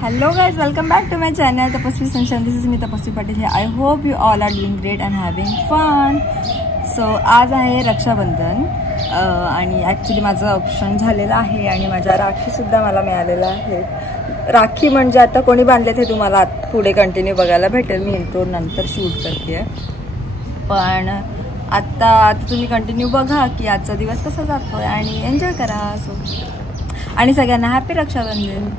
Hello guys, welcome back to my channel Tapaswi Sunshine. This is me Tapaswi Patil here. I hope you all are doing great and having fun. So आज आहे रक्षाबंधन आणि actually माझं option झालेलं आहे आणि माझ्या राखीसुद्धा मला मिळालेला आहे. राखी म्हणजे आता कोणी बांधले ते तुम्हाला पुढे कंटिन्यू बघायला भेटेल. मी इंट्रो नंतर शूट करते पण आता तुम्ही कंटिन्यू बघा की आजचा दिवस कसा जातोय आणि एन्जॉय करा. सो आणि सगळ्यांना हॅपी रक्षाबंधन.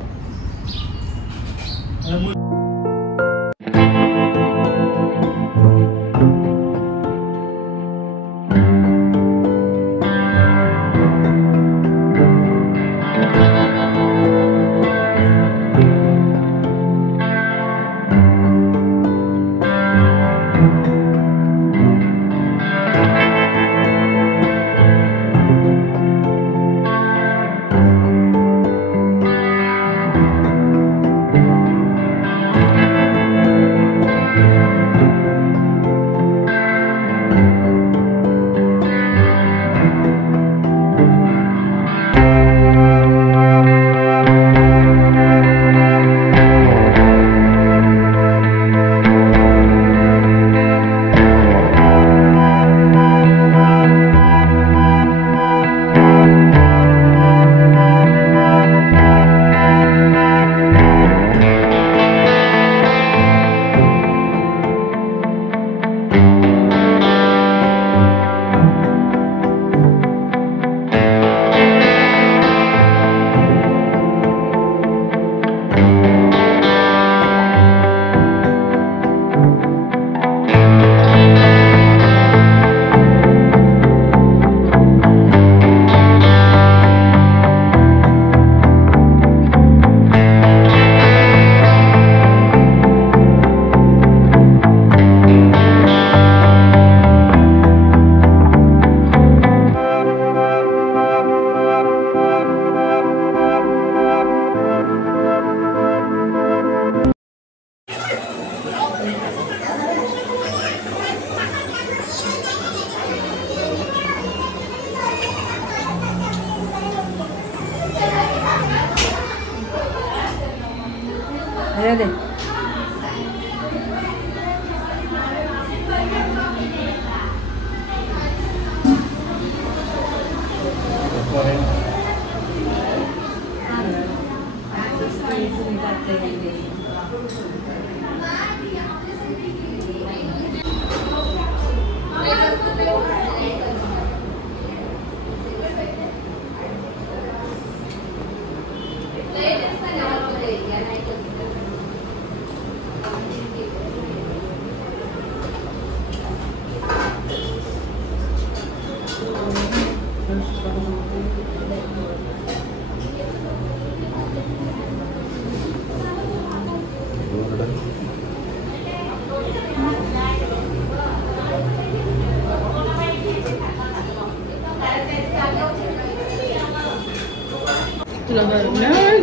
Ready?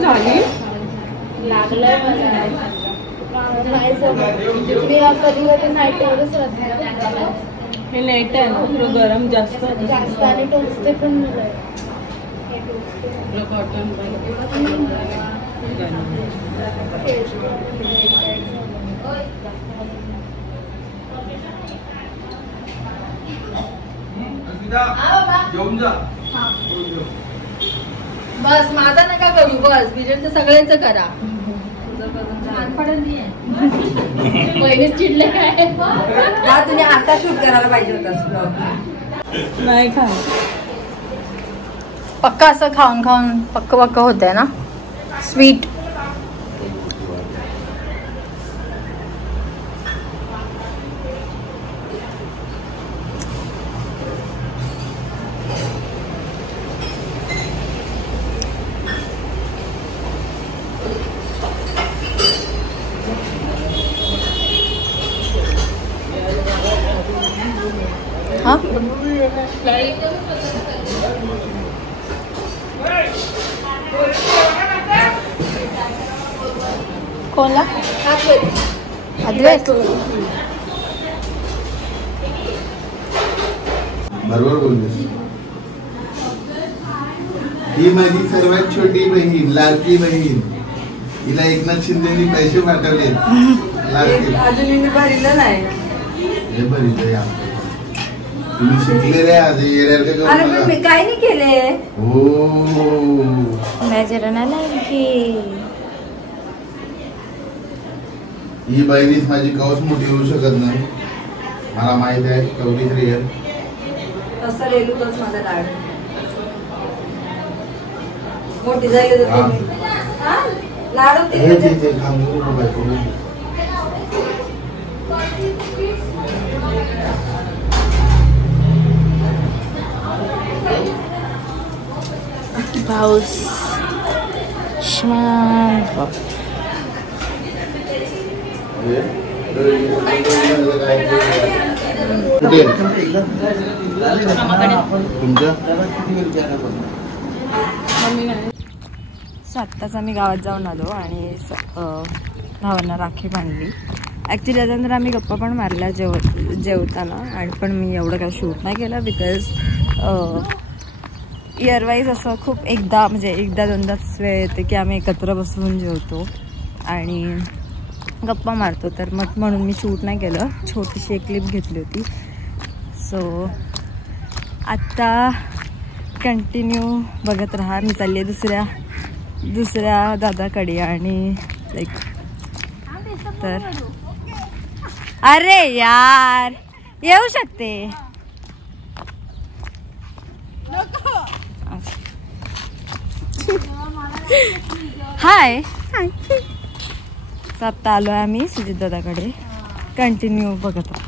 झाली लागलंय कधी नाईट एवढंच हे लेट आहे ना थोडं गरम जास्त आणि टोचते पण कॉटन बस माझा नका करू. बस बिजनचं सगळ्यांचं करा. पहिलेच चिडले काय तुम्ही आता शूट करायला पाहिजे होता. नाही खा पक्का असं खाऊन खाऊन पक्क होत आहे ना स्वीट. कोणला अद्वैत बरोबर बोललीस. ही माझी सर्वात छोटी बहीण, लाडकी बहीण. हिला एकनाथ शिंदेनी पैसे पाठवले अजून मी भरलं नाही. हे भरले तुम्ही शिकलेले आज अरे पण मी काय नाही केले. हो ही बहिणीच माझी कवच मोठी होऊ शकत नाही. मला माहित आहे कवडी रिअल तसं रेलू तोच माझा लाड मोठी झाली तर लाड होते. पाऊस आत्ताच आम्ही गावात जाऊन आलो आणि भावांना राखी बांधली. ॲक्च्युली त्याच्यानंतर आम्ही गप्पा पण मारल्या जेवताना आणि पण मी एवढं काही शूट नाही केलं बिकॉज इयरवाईज असं खूप एकदा दोनदाच वेळ येते की आम्ही एकत्र बसून जेवतो आणि गप्पा मारतो. तर मग म्हणून मी शूट नाही केलं. छोटीशी एक क्लिप घेतली होती. सो आत्ता कंटिन्यू बघत राहा. मी चालली आहे दुसऱ्या दादाकडे आणि लाईक तर अरे यार येऊ शकते. हाय आत्ता आलो आहे आम्ही सुजित दादाकडे. कंटिन्यू बघत राहा.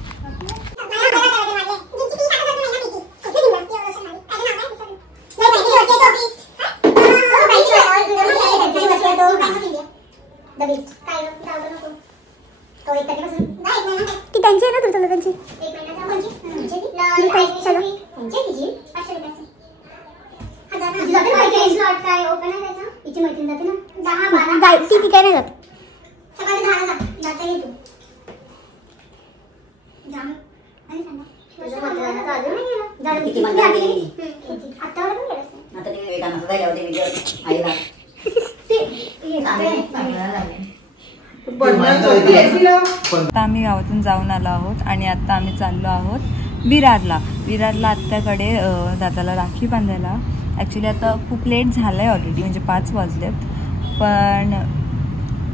आता आम्ही गावातून जाऊन आलो आहोत आणि आता आम्ही चाललो आहोत विरारला आत्याकडे दादाला राखी बांधायला. ॲक्च्युली आता खूप लेट झालं आहे ऑलरेडी म्हणजे 5 वाजलेत पण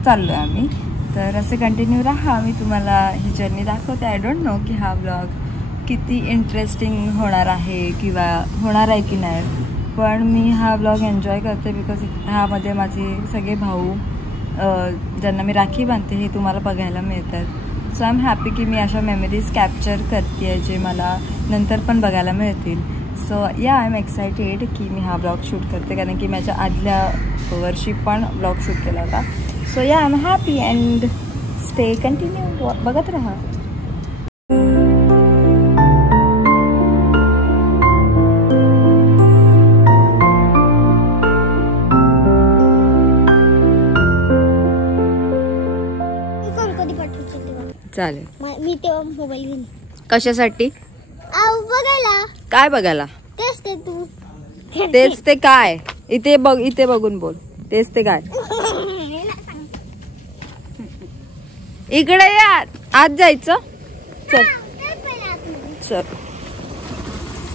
चाललो आहे आम्ही. तर असे कंटिन्यू राहा. मी तुम्हाला ही जर्नी दाखवते. आय डोंट नो की हा ब्लॉग किती इंटरेस्टिंग होणार आहे किंवा होणार आहे की नाही पण मी हा ब्लॉग एन्जॉय करते बिकॉज ह्यामध्ये माझे सगळे भाऊ ज्यांना मी राखी बांधते हे तुम्हाला बघायला मिळतात. सो आय एम हॅपी की मी अशा मेमरीज कॅप्चर करते आहे जे मला नंतर पण बघायला मिळतील. सो या आय एम एक्सायटेड की मी हा ब्लॉग शूट करते कारण की माझ्या आदल्या वर्षी पण ब्लॉग शूट केला होता. सो या I am happy and stay continue बघत राहा. चालेल. मी तेव्हा मोबाईल घेईन. कशासाठी? बघायला. काय बघायला? तेच ते तू. तेच ते काय? इथे बघून बोल. तेच ते काय? इकडे या. आत जायचं. चल चल.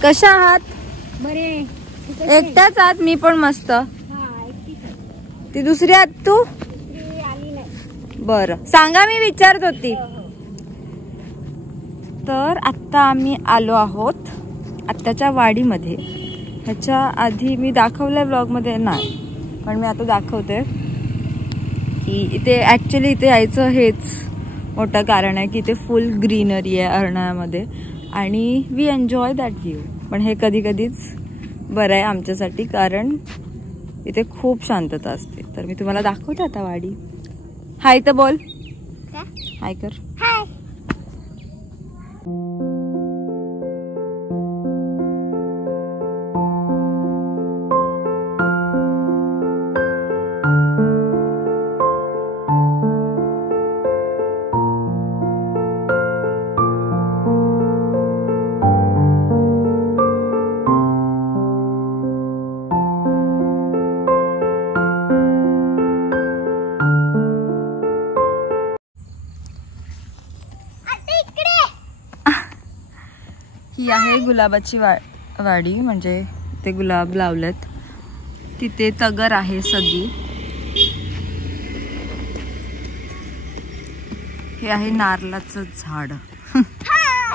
कशा आहात? बरे. एकटाच आहात? मी पण मस्त. ती दुसरी आहात तू? बरं सांगा मी विचारत होती. तर आत्ता आम्ही आलो आहोत आत्याच्या वाडीमध्ये. ह्याच्या आधी मी दाखवल्या ब्लॉगमध्ये नाही पण मी आता दाखवते की इथे ॲक्च्युली इथे यायचं हेच मोठं कारण आहे की इथे फुल ग्रीनरी आहे अर्नाळ्यामध्ये आणि वी एन्जॉय दॅट व्ह्यू. पण हे कधीच बरं आहे आमच्यासाठी कारण इथे खूप शांतता असते. तर मी तुम्हाला दाखवते आता वाडी. हाय तर बोल. हाय कर. हाय. ही आहे गुलाबाची वाडी, म्हणजे ते गुलाब लावलेत. तिथे तगर आहे सगळी. हे आहे नारळाचं झाड.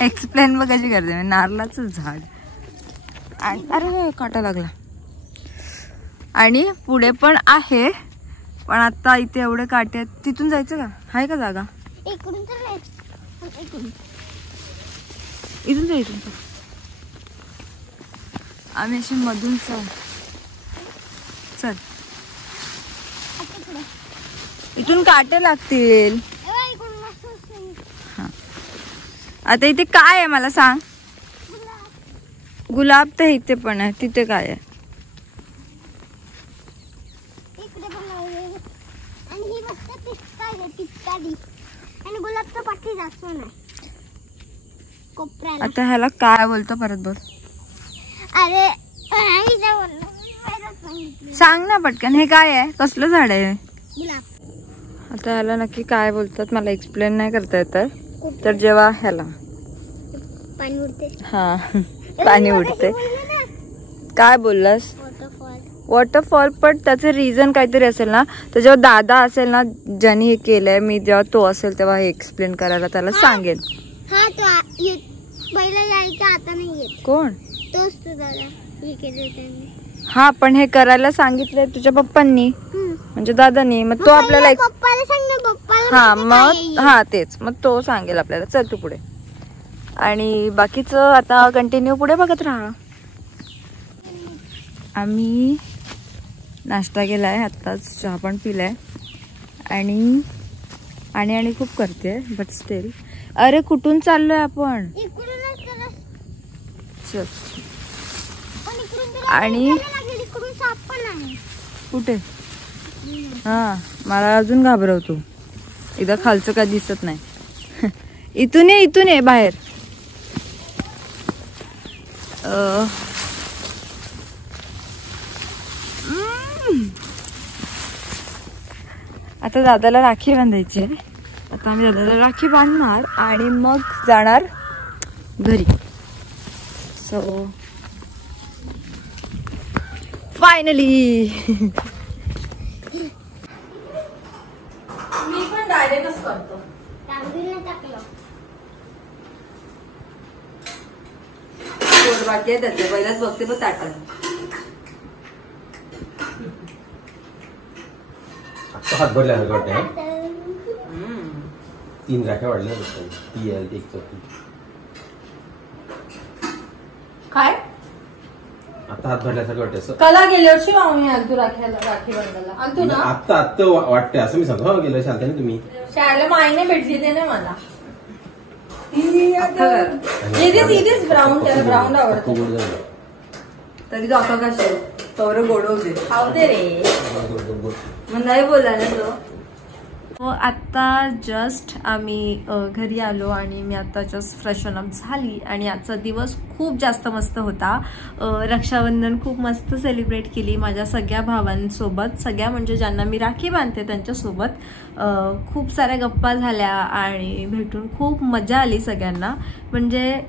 एक्सप्लेन बघ कशी करते मी. नारळाचं झाड. अरे काटा लागला. आणि पुढे पण आहे, पण आता इथे एवढे काटे आहेत. तिथून जायचं का? आहे का जागा? इकडून इथून जायचं. आम्ही अशी मधून चल. इथून काटे लागतील. आता इथे काय आहे मला सांग. गुलाब तर इथे पण आहे. तिथे काय आहे? आता ह्याला काय बोलतो परत बोल. अरे सांग ना पटकन. हे काय आहे? कसलं झाड आहे? गुलाब. आता ह्याला नक्की काय बोलतात मला एक्सप्लेन नाही करता येत आहे. तर जेव्हा ह्याला पाणी उडते. हा पाणी उडते. काय बोललास? वॉटरफॉल. पण त्याचं रिझन काहीतरी असेल ना. तर जेव्हा दादा असेल ना ज्याने हे केलंय, मी जेव्हा तो असेल तेव्हा हे एक्सप्लेन करायला त्याला सांगेन. हा तो पहिला यायचा, आता नाही येत. कोण? तोच तो दादा. हे केलं त्यांनी. हा पण हे करायला सांगितलंय तुझ्या पप्पांनी, म्हणजे दादानी. मग तो आपल्याला पप्पाला सांग ना. पप्पाला हा मग हा तेच मग तो सांगेल आपल्याला. चल तू पुढे. आणि बाकीचं आता कंटिन्यू पुढे बघत राहा. आम्ही नाश्ता केलाय, आत्ताच चहा पण पिलाय. आणि आणि खूप करते बट स्टिल. अरे कुठून चाललोय आपण? चल. आणि कुठे? हा मला अजून घाबरवतो. एकदा खालचं काय दिसत नाही. इथून ये बाहेर. आता दादाला राखी बांधायची आहे. आता आम्ही दादाला राखी बांधणार आणि मग जाणार घरी. सो फायनली मी पण डायरेक्टच करतो. बाकी आहे त्याचं. पहिलाच बघते बघ ताटं. हात भरल्या वाटते. 3 राख्या वाढल्या. ती एक चौथी. काय आता हात भरल्यासारखं वाटतं. कला गेल्या वर्षी आम्ही आलतो राखी बांधायला. आलतो ना आता वाटतंय असं मी सांगतो. हो गेल्या वर्षी आलते ना तुम्ही. शाळेला माईने भेटली ते ना मला. ब्राऊन ब्राऊन आवडतो. तरी दाखव कसे तर गोडवते. खावते रे. मग नाही बोला ना तो. हो आता जस्ट आम्ही घरी आलो आणि मी आता जस्ट फ्रेशन अप झाली. आणि आजचा दिवस खूप जास्त मस्त होता. रक्षाबंधन खूप मस्त सेलिब्रेट केली माझ्या सगळ्या भावांसोबत. सगळ्या म्हणजे ज्यांना मी राखी बांधते त्यांच्यासोबत. खूप साऱ्या गप्पा झाल्या आणि भेटून खूप मजा आली सगळ्यांना. म्हणजे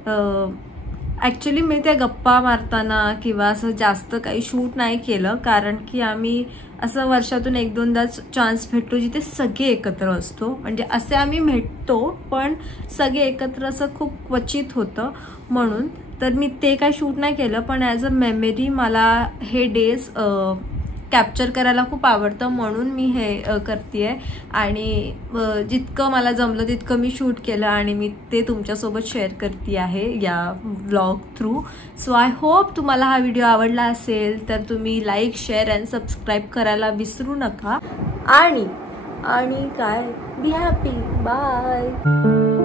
ॲक्च्युली मी त्या गप्पा मारताना किंवा असं जास्त काही शूट नाही केलं, कारण की आम्ही असं वर्षातून 1-2दाच चान्स भेटतो जिथे सगळे एकत्र असतो. म्हणजे असे आम्ही भेटतो पण सगळे एकत्र असं खूप क्वचित होतं. म्हणून तर मी ते काही शूट नाही केलं, पण ॲज अ मेमरी मला हे डेज कॅप्चर करायला खूप आवडतं. म्हणून मी हे करते. आणि जितकं मला जमलं तितकं मी शूट केलं आणि मी ते तुमच्यासोबत शेअर करते आहे या vlog through. So I hope तुम्हाला हा व्हिडिओ आवडला असेल तर तुम्ही लाईक, शेअर अँड सबस्क्राईब करायला विसरू नका. आणि काय, बी हॅपी. बाय.